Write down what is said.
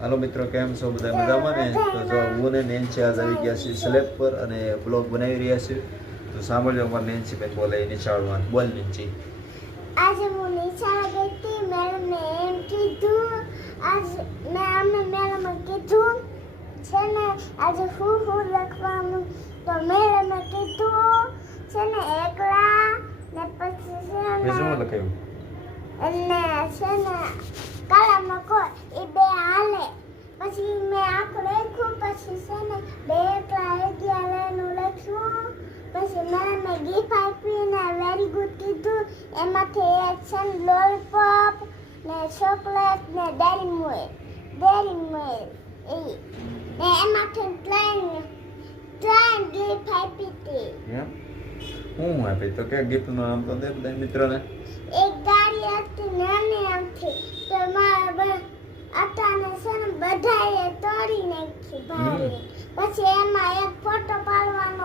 હાલો મિત્રો, કેમ છો બધા? મજામાં ને? તો જો હું ને નેન્સી આજ આવી ગયા છીએ સ્લેબ પર અને બ્લોગ બનાવી રહ્યા છીએ. તો સાંભળજો અમારે નેન્સી ભાઈ બોલે નિશાળમાં. બોલ નેન્સી. આજે હું નિશાળે ગઈ હતી. મેડમે એમ કીધું, મેડમે કીધું છે ને આજે હું લખવાનું. તો મેડમે કીધું છે ને એકલા ને પછી છે ને શું લખાયું? અને છે ને કલમમાં કોઈ એ બે હાલે. પછી મેં આખું લખ્યું. પછી છે ને બે એકલા એકલા લાઈનું લખ્યું. પછી મેડમે ગિફ્ટ આપી ને વેરી ગુડ કીધું. એમાંથી એક છે ને લોલીપોપ ને ચોકલેટ ને ડેરી મિલ્ક એ ને એમાંથી ત્રણ ગિફ્ટ આપી હતી. એમ હું આપી તો કે ગિફ્ટનું નામ તો દે બધા મિત્રોને. એક ગાડી હતી નાની આમથી. તો મારા અટાને છે ને બધાએ તોડી નાખી ભારે. પછી એમાં એક ફોટો પાડવાનો